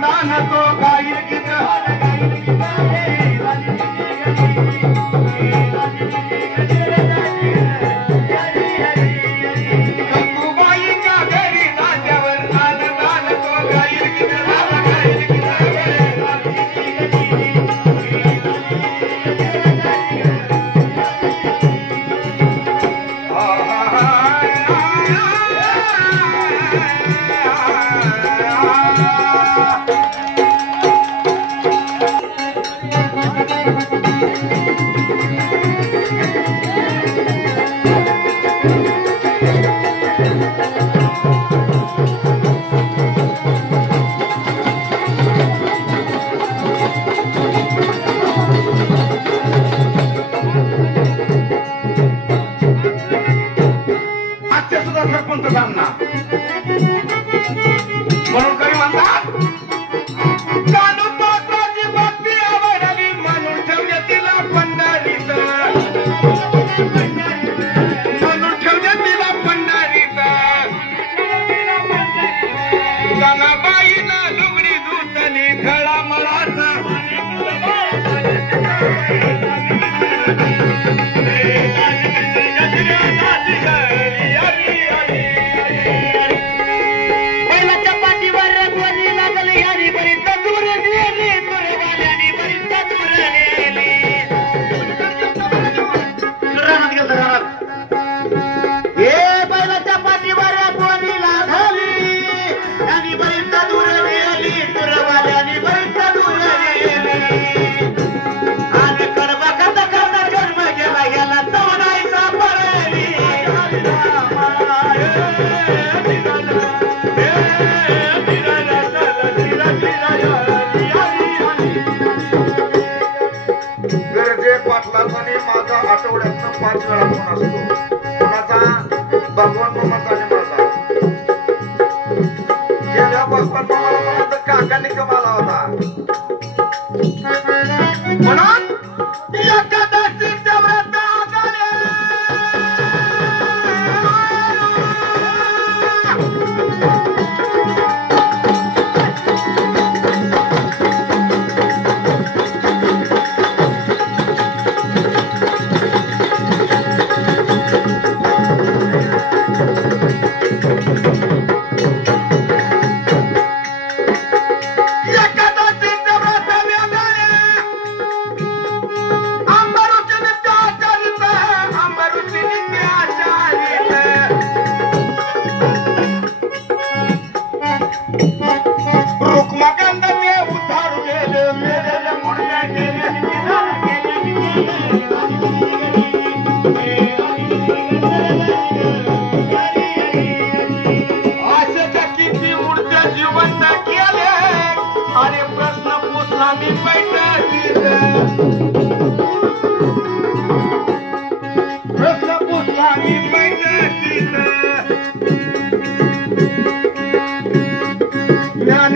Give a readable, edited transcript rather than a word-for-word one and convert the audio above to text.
वंदान तो गाईल गीत सखूबाईच्या घरी नाट्यावर आनंदान तो गाईल गीत गाईल गीत सरपंच सामना म्हणून काही म्हणतात कानुपात्राची भक्ती आवडली म्हणून ठेवले तिला पंढरीत म्हणून ठेवले तिला पंढरीत गंगाबाईनं लुगडी धुतली खळा मळाचा माझा आठवड्यातनं 5 वेळा फोन असतो कोणाचा भगवान मामाचा आणि माझा गेल्या भगवान मामाला म्हणायचं काकांनी कमाला होता म्हणून एकादशीच्या व्रताकडे अरे प्रश्न पूछला मी प्रश्न पूछला मी ज्ञान